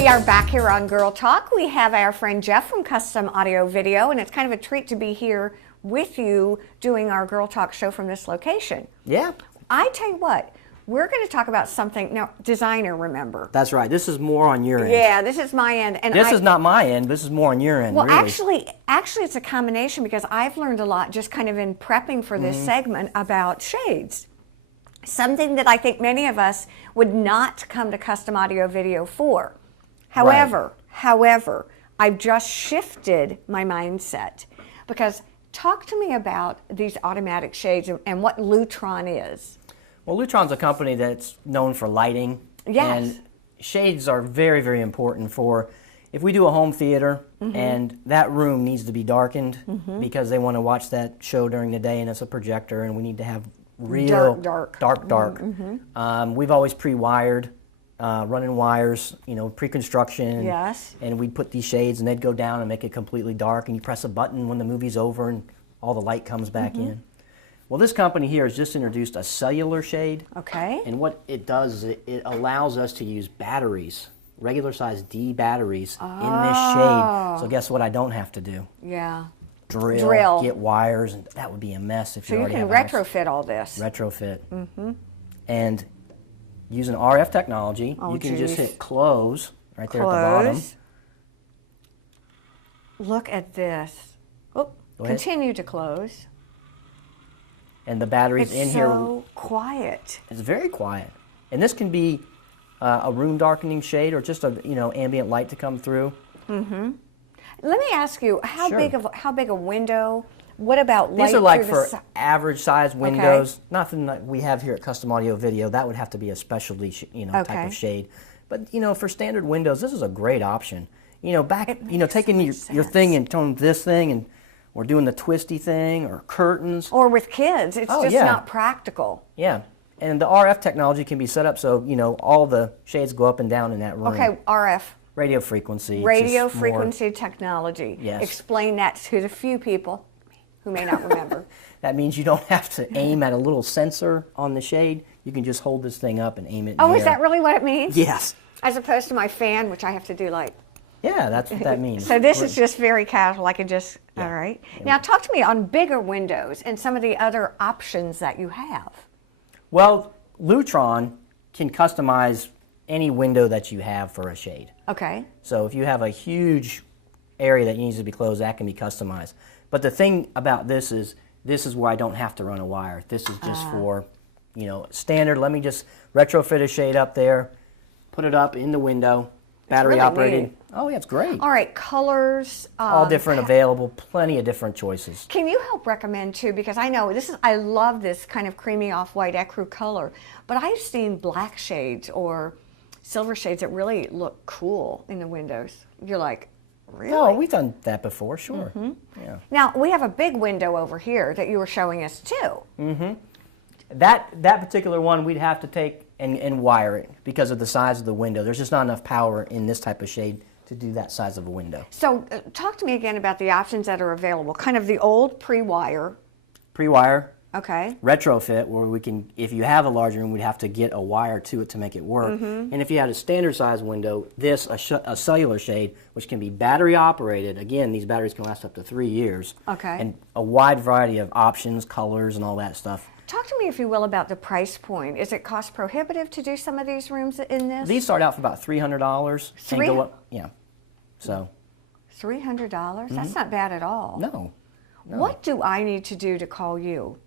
We are back here on Girl Talk. We have our friend Jeff from Custom Audio Video, and it's kind of a treat to be here with you doing our Girl Talk show from this location. Yeah. I tell you what, we're going to talk about something, now, designer, remember? That's right. This is more on your end. Yeah, this is my end. And this is not my end. This is more on your end, well, really. actually, it's a combination because I've learned a lot just kind of in prepping for this segment about shades. Something that I think many of us would not come to Custom Audio Video for. However, I've just shifted my mindset because talk to me about these automatic shades and what Lutron is. Well, Lutron's a company that's known for lighting. Yes. And shades are very, very important for if we do a home theater and that room needs to be darkened because they want to watch that show during the day and it's a projector and we need to have real dark. We've always pre-wired. Running wires, you know, pre-construction. Yes. And we'd put these shades and they'd go down and make it completely dark and you press a button when the movie's over and all the light comes back in. Well, this company here has just introduced a cellular shade. Okay. And what it does is it allows us to use batteries, regular size D batteries in this shade. So guess what I don't have to do? Yeah. Drill. Get wires, and that would be a mess if you already have. So you can retrofit all this. Retrofit. And using RF technology, you can just hit close right there at the bottom. Look at this. Oh, continue to close. And the battery's in here. It's so quiet. It's very quiet. And this can be a room darkening shade or just a ambient light to come through. Let me ask you, how big a window? What about light? These are like for average size windows. Nothing that we have here at Custom Audio Video. That would have to be a specialty, type of shade. But for standard windows, this is a great option. Taking your thing and turning this thing and or doing the twisty thing or curtains. Or with kids, it's just not practical. Yeah. And the RF technology can be set up so, all the shades go up and down in that room. Okay, RF. Radio frequency. Radio frequency technology. Yes. Explain that to the few people who may not remember. That means you don't have to aim at a little sensor on the shade. You can just hold this thing up and aim it in the air. Is that really what it means? Yes. As opposed to my fan, which I have to do like... Yeah, that's what that means. So this is just very casual. I can just... Yeah. All right. Now talk to me on bigger windows and some of the other options that you have. Well, Lutron can customize any window that you have for a shade. Okay. So if you have a huge area that needs to be closed, that can be customized. But the thing about this is where I don't have to run a wire. This is just for, standard. Let me just retrofit a shade up there, put it up in the window, battery really operated. Neat. Oh, yeah, it's great. All right, colors. All different available, plenty of different choices. Can you help recommend too? Because I know I love this kind of creamy off-white ecru color, but I've seen black shades or silver shades that really look cool in the windows. You're like, really? No, we've done that before, sure. Yeah. Now, we have a big window over here that you were showing us too. That particular one, we'd have to take and wire it because of the size of the window. There's just not enough power in this type of shade to do that size of a window. So talk to me again about the options that are available. Kind of the old pre-wire. Pre-wire. Okay. Retrofit, where we can, if you have a large room, we'd have to get a wire to it to make it work. And if you had a standard size window, a cellular shade, which can be battery operated. Again, these batteries can last up to 3 years. Okay. And a wide variety of options, colors, and all that stuff. Talk to me, if you will, about the price point. Is it cost prohibitive to do some of these rooms in this? These start out for about $300 and go up. Yeah. So. $300? That's not bad at all. No. What do I need to do to call you?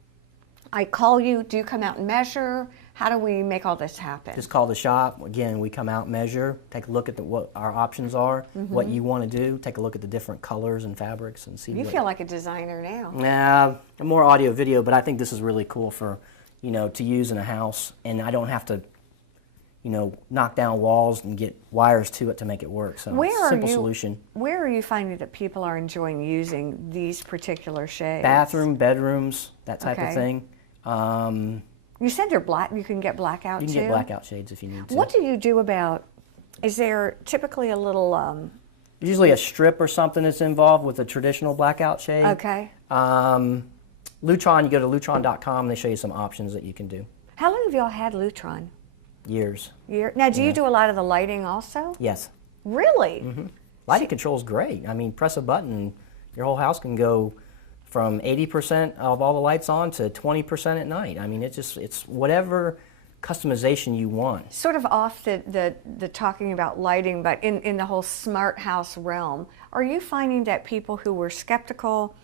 I call you. Do you come out and measure? How do we make all this happen? Just call the shop. Again, we come out, measure, take a look at what our options are, what you want to do, take a look at the different colors and fabrics and see. You feel like a designer now. Yeah, more audio video, but I think this is really cool for, to use in a house, and I don't have to, knock down walls and get wires to it to make it work. So it's a simple solution. Where are you finding that people are enjoying using these particular shades? Bathroom, bedrooms, that type of thing. You said they're black. You can get blackout too? You can get blackout shades if you need to. What do you do about, is there typically a little... Usually a strip or something that's involved with a traditional blackout shade. Okay. Lutron, you go to lutron.com, they show you some options that you can do. How long have y'all had Lutron? Years. Now, do you do a lot of the lighting also? Yes. Really? Lighting control is great. I mean, press a button, your whole house can go from 80% of all the lights on to 20% at night. I mean, it's whatever customization you want. Sort of off the talking about lighting, but in the whole smart house realm, are you finding that people who were skeptical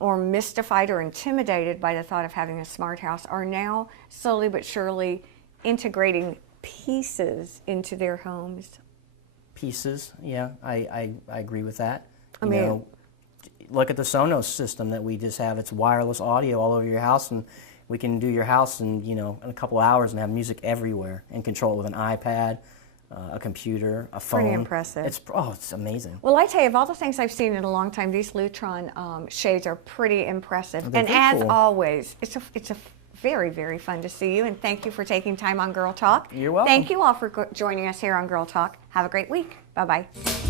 or mystified or intimidated by the thought of having a smart house are now slowly but surely integrating pieces into their homes? Pieces, yeah, I agree with that. I You mean, know, look at the Sonos system that we just have. It's wireless audio all over your house, and we can do your house in, you know, in a couple hours and have music everywhere and control it with an iPad, a computer, a phone. Pretty impressive. It's amazing. Well, I tell you, of all the things I've seen in a long time, these Lutron shades are pretty impressive. They're And very as cool. always, it's a very, very fun to see you, and thank you for taking time on Girl Talk. You're welcome. Thank you all for joining us here on Girl Talk. Have a great week. Bye-bye.